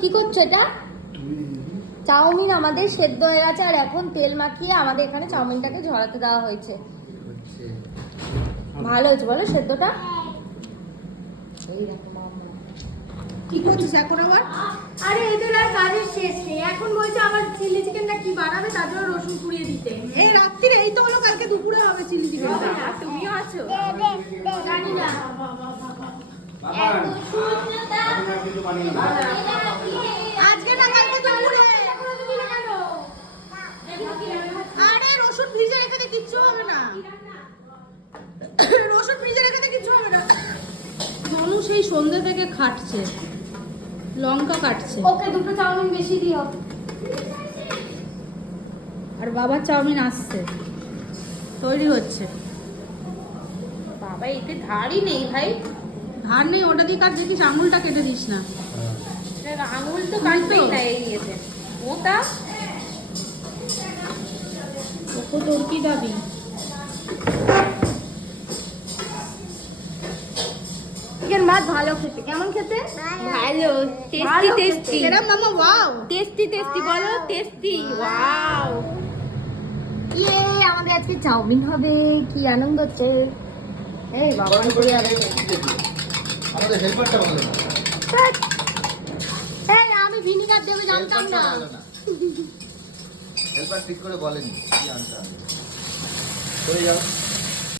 কি করছো এটা? চাউমিন আমাদের সেদ্ধ হয়ে গেছে আর এখন তেল মাখিয়ে আমাদের এখানে চাউমিনটাকে ঝরাতে দেওয়া হয়েছে। ভালো হয়েছে বলো সেদ্ধটা? কি করছিস এখন আবার? আরে এদের আর কাজের শেষ নেই, এখন বলছে আবার চিলি চিকেনটা কি বানাবে তার জন্য রসুন পুড়িয়ে দিতে। এই রাত্রিরে এই তো হলো, কালকে দুপুরে হবে চিলি চিকেন। তুমিও আছো? জানি না। আজকে না কালকে দুপুরে। আরে রসুন ফ্রিজে রেখে দে, কিচ্ছু হবে না। রসুন ফ্রিজে রেখে দে, কিচ্ছু হবে না। মানুষ সেই সন্ধ্যে থেকে খাটছে, লঙ্কা কাটছে। ওকে দুটো চাউমিন বেশি দিও। আর বাবার চাউমিন আসছে, তৈরি হচ্ছে। বাবা এতে ধারই নেই ভাই। ধার নেই, ওটা দিয়ে কাট, দেখিস আঙুলটা কেটে দিস না। আঙুল তো কাটবেই না এই ইয়েতে। ওটা ওকে তোর কি দাবি? চিকেন ভাত ভালো খেতে। কেমন খেতে? ভালো, টেস্টি টেস্টি। এরা মামা ওয়াও, টেস্টি টেস্টি বলো, টেস্টি। ওয়াও, ইয়ে আমাদের আজকে চাউমিন হবে, কি আনন্দ হচ্ছে। এই বাবা করে আছে আমাদের হেল্পারটা ভালো না। এই আমি ভিনিগার দেবে জানতাম না। হেল্পার ঠিক করে বলেনি কি আনতে হবে। চলে যাও।